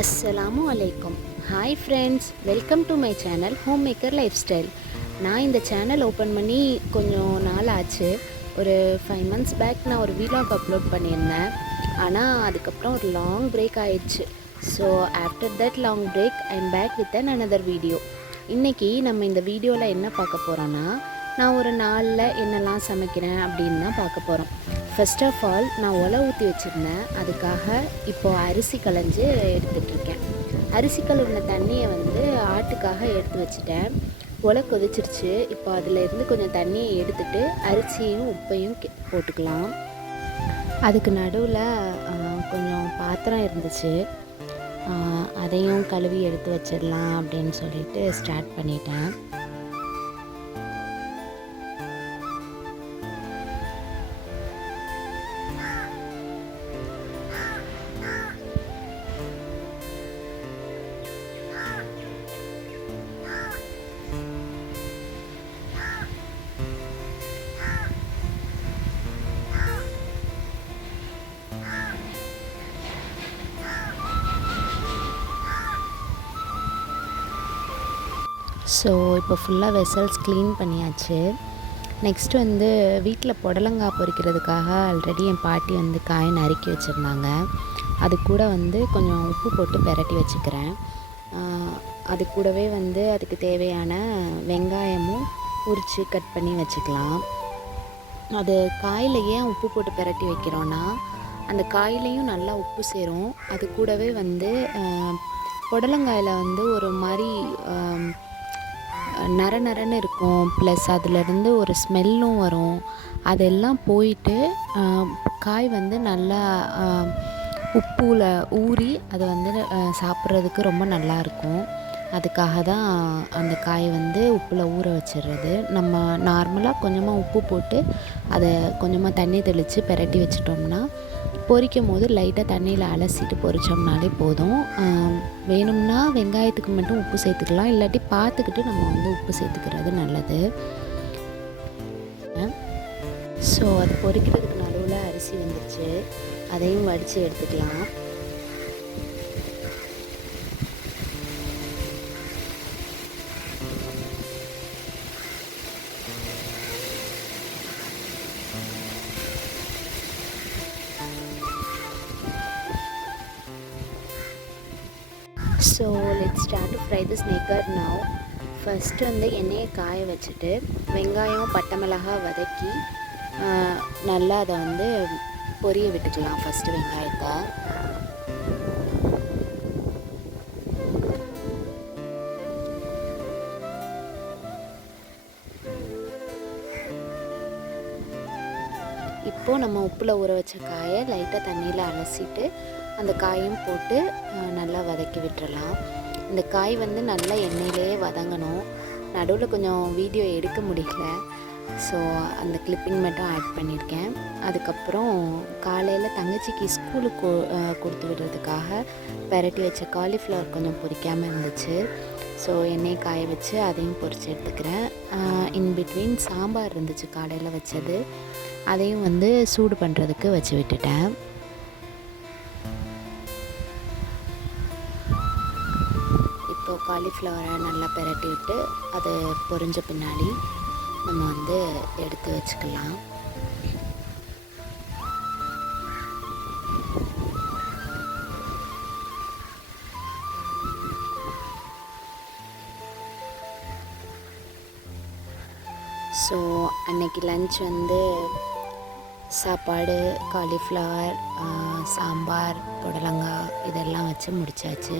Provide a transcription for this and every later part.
அஸ்ஸலாமு அலைக்கும். Hi friends, welcome to my channel home maker life style. நான் இந்த சேனல் ஓப்பன் பண்ணி கொஞ்சம் நாள் ஆச்சு. ஒரு 5 months பேக் நான் ஒரு வீலாக் அப்லோட் பண்ணியிருந்தேன். ஆனால் அதுக்கப்புறம் ஒரு லாங் பிரேக் ஆயிடுச்சு. So after that long break I am back with another video. இன்றைக்கி நம்ம இந்த வீடியோவில் என்ன பார்க்க போகிறோன்னா, நான் ஒரு நாளில் என்னெல்லாம் சமைக்கிறேன் அப்படின்னு தான் பார்க்க போகிறோம். ஃபர்ஸ்ட் ஆஃப் ஆல் நான் ஒலை ஊற்றி வச்சுருந்தேன். அதுக்காக இப்போது அரிசி களைஞ்சி எடுத்துகிட்ருக்கேன். அரிசி கழுவின தண்ணியை ஆட்டுக்காக எடுத்து வச்சுட்டேன். ஒலை கொதிச்சிருச்சு. இப்போ அதில் இருந்து கொஞ்சம் தண்ணியை எடுத்துட்டு அரிசியும் உப்பையும் போட்டுக்கலாம். அதுக்கு நடுவில் கொஞ்சம் பாத்திரம் இருந்துச்சு, அதையும் கழுவி எடுத்து வச்சிடலாம் அப்படின்னு சொல்லிட்டு ஸ்டார்ட் பண்ணிட்டேன். ஸோ இப்போ ஃபுல்லாக வெசல்ஸ் க்ளீன் பண்ணியாச்சு. நெக்ஸ்ட் வீட்டில் புடலங்காய் பொரிக்கிறதுக்காக ஆல்ரெடி என் பாட்டி காயை நறுக்கி வச்சுருந்தாங்க. அது கூட கொஞ்சம் உப்பு போட்டு பெரட்டி வச்சுக்கிறேன். அது கூடவே அதுக்கு தேவையான வெங்காயமும் உரித்து கட் பண்ணி வச்சுக்கலாம். அது காயில் ஏன் உப்பு போட்டு பெரட்டி வைக்கிறோன்னா, அந்த காயிலையும் நல்லா உப்பு சேரும். அது கூடவே புடலங்காயில் ஒரு மாதிரி நர நரன்னு இருக்கும். ப்ளஸ் அதிலேருந்து ஒரு ஸ்மெல்லும் வரும். அதெல்லாம் போயிட்டு காய் நல்லா உப்பில் ஊறி அது சாப்பிட்றதுக்கு ரொம்ப நல்லாயிருக்கும். அதுக்காக தான் அந்த காய் உப்பில் ஊற வச்சிடுறது. நம்ம நார்மலாக கொஞ்சமாக உப்பு போட்டு அதை கொஞ்சமாக தண்ணி தெளித்து பெரட்டி வச்சிட்டோம்னா, பொரிக்கும் போது லைட்டாக தண்ணியில் அலசிட்டு பொரித்தோம்னாலே போதும். வேணும்னா வெங்காயத்துக்கு மட்டும் உப்பு சேர்த்துக்கலாம், இல்லாட்டி பார்த்துக்கிட்டு நம்ம உப்பு சேர்த்துக்கிறது நல்லது. ஸோ அது பொரிக்கிறதுக்கு நடுவில் அரிசி வந்துருச்சு, அதையும் வடித்து எடுத்துக்கலாம். So let's start to fry this knicker now. First எண்ணெயை காய வச்சுட்டு வெங்காயம் பட்டை மிளகாய் வதக்கி நல்லா அதை பொரிய விட்டுக்கலாம். ஃபஸ்ட்டு வெங்காயத்தை இப்போது நம்ம உப்பில் ஊற வச்ச காயை லைட்டாக தண்ணியில் அலசிட்டு அந்த காயும் போட்டு நல்லா வதக்கி விட்டுறலாம். இந்த காய் நல்லா எண்ணெயிலேயே வதங்கணும். நடுவில் கொஞ்சம் வீடியோ எடுக்க முடியல, ஸோ அந்த கிளிப்பிங் மட்டும் ஆட் பண்ணியிருக்கேன். அதுக்கப்புறம் காலையில் தங்கச்சிக்கு ஸ்கூலுக்கு கொடுத்து விடுறதுக்காக பெரட்டி வச்ச காலிஃப்ளவர் கொஞ்சம் பொரிக்காமல் இருந்துச்சு. ஸோ எண்ணெயை காய வச்சு அதையும் பொரித்து எடுத்துக்கிறேன். இன் பிட்வீன் சாம்பார் இருந்துச்சு காலையில் வச்சது, அதையும் சூடு பண்ணுறதுக்கு வச்சு விட்டுட்டேன். இப்போது காலிஃப்ளவரை நல்லா பெரட்டி விட்டு அது பொரிஞ்ச பின்னாடி நம்ம எடுத்து வச்சுக்கலாம். ஸோ அன்னைக்கு லன்ச் சாப்பாடு, காலிஃப்ளவர், சாம்பார், புடலங்காய் இதெல்லாம் வச்சு முடித்தாச்சு.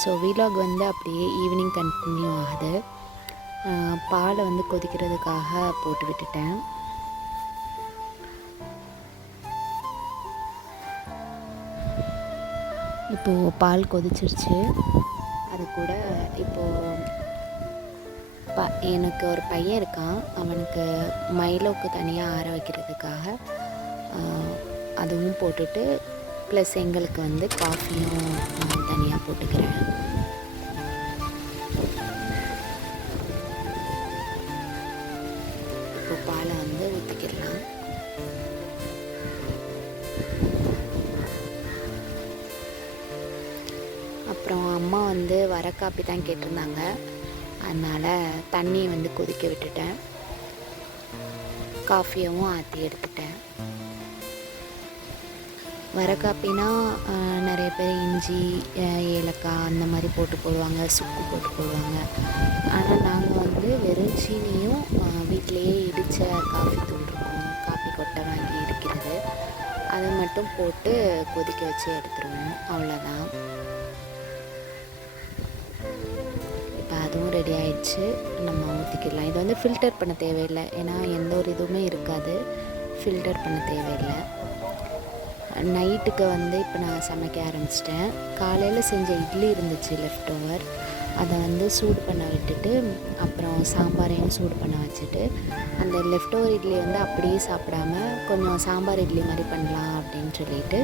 ஸோ வீலாக் அப்படியே ஈவினிங் கண்டினியூ ஆகுது. பாலை கொதிக்கிறதுக்காக போட்டு விட்டுட்டேன். இப்போது பால் கொதிச்சிருச்சு. அது கூட இப்போது எனக்கு ஒரு பையன் இருக்கான், அவனுக்கு மைலோக்கு தனியாக ஆற வைக்கிறதுக்காக அதுவும் போட்டுட்டு ப்ளஸ் எங்களுக்கு காஃபியும் தனியாக போட்டுக்கிறேன். இப்போ பாலை ஊற்றிக்கிடலாம். அப்புறம் அம்மா வந்து வர காப்பி தான் கேட்டிருந்தாங்க, அதனால் தண்ணி வந்து கொதிக்க விட்டுட்டேன், காஃபியவும் ஆற்றி எடுத்துட்டேன். வர காப்பினா நிறைய பேர் இஞ்சி, ஏலக்காய் அந்த மாதிரி போட்டு போடுவாங்க, சுக்கு போட்டு போடுவாங்க. ஆனால் நாங்கள் வந்து வெறும் சீனியும் வீட்டிலையே இடித்த காஃபி தூள் இருக்கும், காஃபி கொட்டை வாங்கி இடிக்கிறது, அதை மட்டும் போட்டு கொதிக்க வச்சு எடுத்துருவோம், அவ்வளோதான். இப்போ அதுவும் ரெடி ஆகிடுச்சு, நம்ம ஊற்றிக்கலாம். இது வந்து ஃபில்டர் பண்ண தேவையில்லை, ஏன்னா எந்த ஒரு இதுவுமே இருக்காது, ஃபில்டர் பண்ண தேவையில்லை. நைட்டுக்கு வந்து இப்போ நான் சமைக்க ஆரம்பிச்சிட்டேன். காலையில் செஞ்ச இட்லி இருந்துச்சு லெஃப்ட் ஓவர், அதை வந்து சூடு பண்ண விட்டுட்டு அப்புறம் சாம்பாரையும் சூடு பண்ண வச்சுட்டு அந்த லெஃப்ட் ஓவர் இட்லி வந்து அப்படியே சாப்பிடாம கொஞ்சம் சாம்பார் இட்லி மாதிரி பண்ணலாம் அப்படின்னு சொல்லிட்டு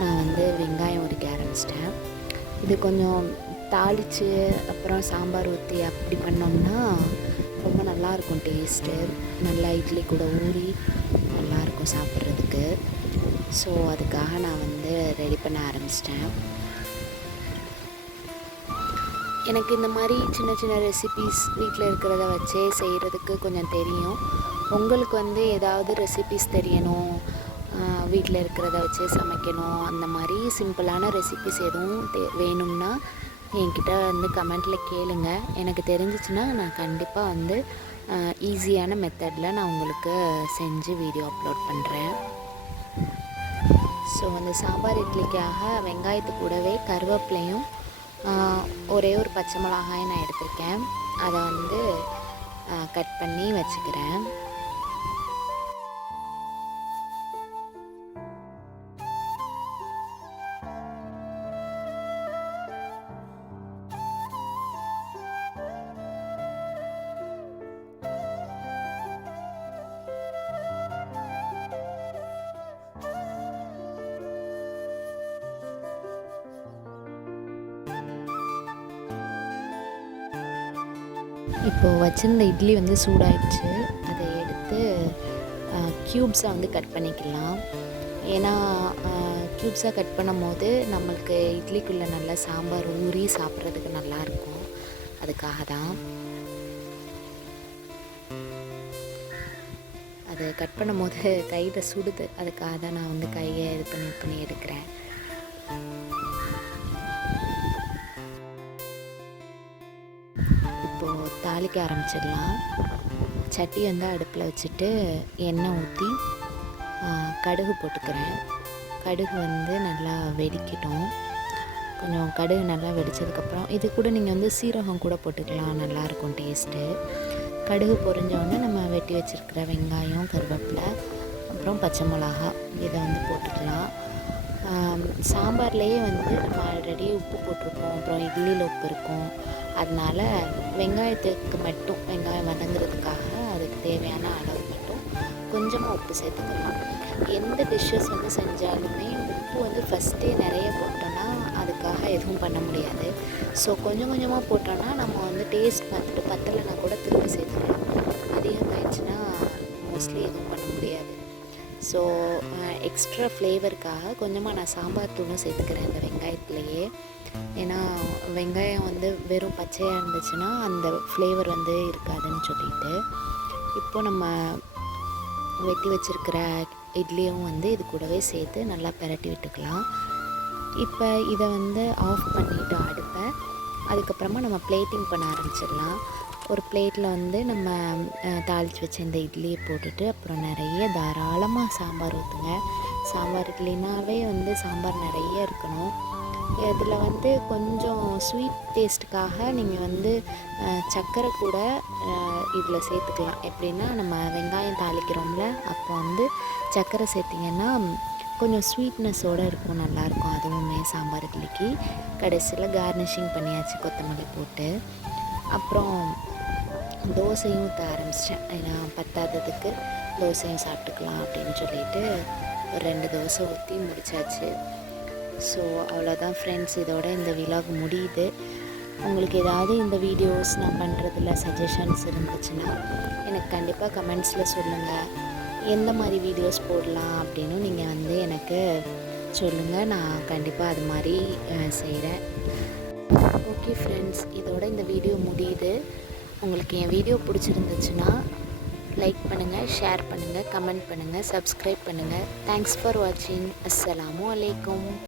நான் வந்து வெங்காயம் உரிக்க ஆரம்பிச்சிட்டேன். இது கொஞ்சம் தாளித்து அப்புறம் சாம்பார் ஊற்றி அப்படி பண்ணோம்னா ரொம்ப நல்லாயிருக்கும் டேஸ்ட்டு, நல்லா இட்லி கூட ஊறி நல்லாயிருக்கும் சாப்பிட்றதுக்கு. ஸோ அதுக்காக நான் வந்து ரெடி பண்ண ஆரம்பிச்சிட்டேன். எனக்கு இந்த மாதிரி சின்ன சின்ன ரெசிபீஸ் வீட்டில் இருக்கிறத வச்சே செய்கிறதுக்கு கொஞ்சம் தெரியும். உங்களுக்கு வந்து ஏதாவது ரெசிபீஸ் தெரியணும், வீட்டில் இருக்கிறத வச்சே சமைக்கணும், அந்த மாதிரி சிம்பிளான ரெசிபீஸ் எதுவும் வேணும்னா என்கிட்ட வந்து கமெண்ட்டில் கேளுங்க. எனக்கு தெரிஞ்சிச்சுன்னா நான் கண்டிப்பாக வந்து ஈஸியான மெத்தடில் நான் உங்களுக்கு செஞ்சு வீடியோ அப்லோட் பண்ணுறேன். ஸோ அந்த சாம்பார் இட்லிக்காக வெங்காயத்து கூடவே கருவேப்பிலையும் ஒரே ஒரு பச்சை மிளகாயும் நான் எடுத்திருக்கேன், அதை வந்து கட் பண்ணி வச்சுக்கிறேன். இப்போது வச்சுருந்த இட்லி வந்து சூடாயிடுச்சு, அதை எடுத்து க்யூப்ஸாக வந்து கட் பண்ணிக்கலாம். ஏன்னா க்யூப்ஸாக கட் பண்ணும் போது நம்மளுக்கு இட்லிக்குள்ளே நல்லா சாம்பார் ஊறி சாப்பிட்றதுக்கு நல்லாயிருக்கும், அதுக்காக தான். அது கட் பண்ணும் போது கையில் சுடுது, அதுக்காக தான் நான் வந்து கையை இது பண்ணி எடுக்கிறேன். இப்போது தாளிக்க ஆரம்பிச்சிடலாம். சட்டி வந்து அடுப்பில் வச்சுட்டு எண்ணெய் ஊற்றி கடுகு போட்டுக்கிறேன். கடுகு வந்து நல்லா வெடிக்கட்டும். கொஞ்சம் கடுகு நல்லா வெடித்ததுக்கப்புறம் இது கூட நீங்கள் வந்து சீரகம் கூட போட்டுக்கலாம், நல்லாயிருக்கும் டேஸ்ட்டு. கடுகு பொரிஞ்சோடனே நம்ம வெட்டி வச்சுருக்கிற வெங்காயம், கருவேப்பிலை, அப்புறம் பச்சை மிளகா இதை வந்து போட்டுக்கலாம். சாம்பார்லேயே வந்து நம்ம ஆல்ரெடி உப்பு போட்டிருக்கோம், அப்புறம் இட்லியில் உப்பு இருக்கும், அதனால் வெங்காயத்துக்கு மட்டும் வெங்காயம் வதங்குறதுக்காக அதுக்கு தேவையான அளவு மட்டும் கொஞ்சமாக உப்பு சேர்த்துக்கலாம். எந்த டிஷ்ஷஸ் வந்து செஞ்சாலுமே உப்பு வந்து ஃபஸ்ட்டே நிறைய போட்டோன்னா அதுக்காக எதுவும் பண்ண முடியாது. ஸோ கொஞ்சம் கொஞ்சமாக போட்டோன்னா நம்ம வந்து டேஸ்ட் பார்த்துட்டு பத்தலைன்னா கூட திருப்பி சேர்த்துக்கலாம். அதிகமாகிடுச்சுன்னா மோஸ்ட்லி எதுவும் பண்ண முடியாது. ஸோ எக்ஸ்ட்ரா ஃப்ளேவருக்காக கொஞ்சமாக நான் சாம்பார் தூளும் சேர்த்துக்கிறேன் இந்த வெங்காயத்துலேயே. ஏன்னா வெங்காயம் வந்து வெறும் பச்சையாக இருந்துச்சுன்னா அந்த ஃப்ளேவர் வந்து இருக்காதுன்னு சொல்லிட்டு இப்போ நம்ம வெட்டி வச்சுருக்கிற இட்லியும் வந்து இது கூடவே சேர்த்து நல்லா பிரட்டி விட்டுக்கலாம். இப்போ இதை வந்து ஆஃப் பண்ணிவிட்டு அடுப்பை, அதுக்கப்புறமா நம்ம பிளேட்டிங் பண்ண ஆரம்பிச்சிடலாம். ஒரு பிளேட்டில் வந்து நம்ம தாளித்து வச்ச இந்த இட்லியை போட்டுட்டு அப்புறம் நிறைய தாராளமாக சாம்பார் ஊற்றுங்க. சாம்பார் இட்லினாவே வந்து சாம்பார் நிறைய இருக்கணும். இதில் வந்து கொஞ்சம் ஸ்வீட் டேஸ்ட்டுக்காக நீங்கள் வந்து சர்க்கரை கூட இதில் சேர்த்துக்கலாம். எப்படின்னா நம்ம வெங்காயம் தாளிக்கிறோம்ல, அப்போ வந்து சர்க்கரை சேர்த்திங்கன்னா கொஞ்சம் ஸ்வீட்னஸோடு இருக்கும், நல்லாயிருக்கும். அதுவுமே சாம்பார் இட்லிக்கு கடைசியில் கார்னிஷிங் பண்ணியாச்சு கொத்தமல்லி போட்டு. அப்புறம் தோசையும் ஊற்ற ஆரம்பிச்சிட்டேன். ஏன்னா பத்தாததுக்கு தோசையும் சாப்பிட்டுக்கலாம் அப்படின்னு சொல்லிட்டு ஒரு 2 தோசை ஊற்றி முடித்தாச்சு. ஸோ அவ்வளோதான் ஃப்ரெண்ட்ஸ், இதோட இந்த விலாக் முடியுது. உங்களுக்கு ஏதாவது இந்த வீடியோஸ் நான் பண்ணுறதுல சஜஷன்ஸ் இருந்துச்சுன்னா எனக்கு கண்டிப்பாக கமெண்ட்ஸில் சொல்லுங்கள். எந்த மாதிரி வீடியோஸ் போடலாம் அப்படின்னு நீங்கள் வந்து எனக்கு சொல்லுங்கள், நான் கண்டிப்பாக அது மாதிரி செய்கிறேன். ஓகே ஃப்ரெண்ட்ஸ், இதோட இந்த வீடியோ முடியுது. உங்களுக்கு என் வீடியோ பிடிச்சிருந்துச்சுன்னா லைக் பண்ணுங்கள், ஷேர் பண்ணுங்கள், கமெண்ட் பண்ணுங்கள், சப்ஸ்கிரைப் பண்ணுங்கள். தேங்க்ஸ் ஃபார் வாட்சிங். அஸ்ஸலாமு அலைக்கும்.